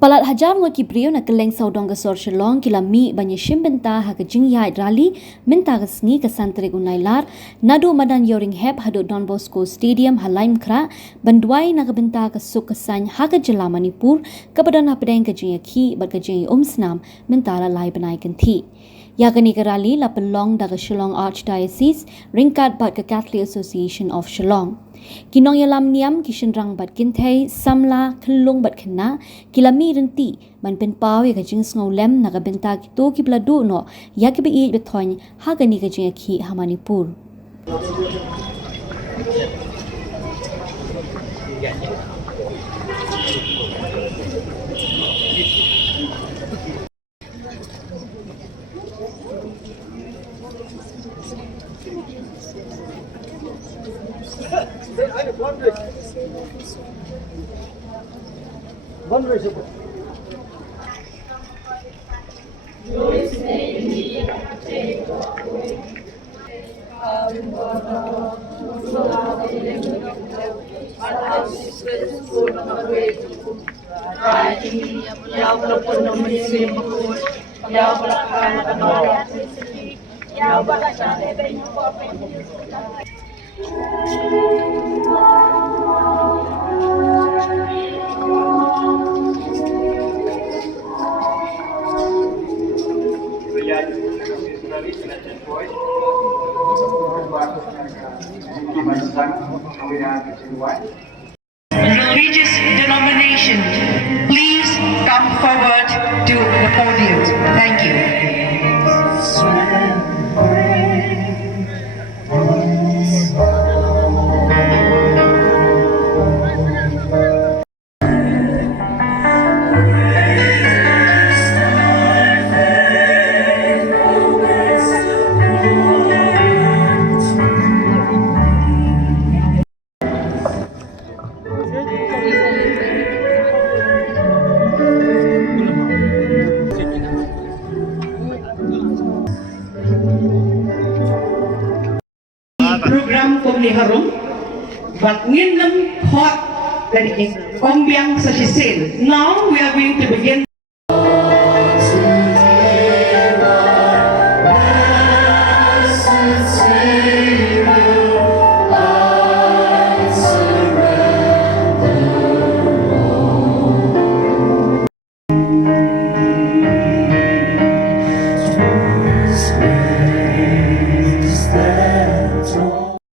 Palat Hajar ngoki brio na keleng saudong gesor Shillong kila mi banyeshim Bynta ha kejing yai rally minta kesni ke santri unailar nado madan yoring heb hado Don Bosco Stadium halaim kra Duwai na ke Bynta ke suk kesany ha ke jela Manipur kepada na pedeng kejing yaki bat kejing senam minta la lai benai kenti. Ya kini ke rally la pelong da ke Shillong Archdiocese ringkat bat ke Catholic Association of Shillong. Kinong yalam niam kishin rang bat kintai samla kelung bat kena kilami renti ban pen pau ya kajing sngo lem naga Bynta kito ki bladu no ya ki bi betoin ha gani kajing ki ha Manipur. Religious denomination, please come forward to the podium. Thank you. Program Komni Harum, but Nindam hot like Ombyang Sashisil. Now we are going to begin.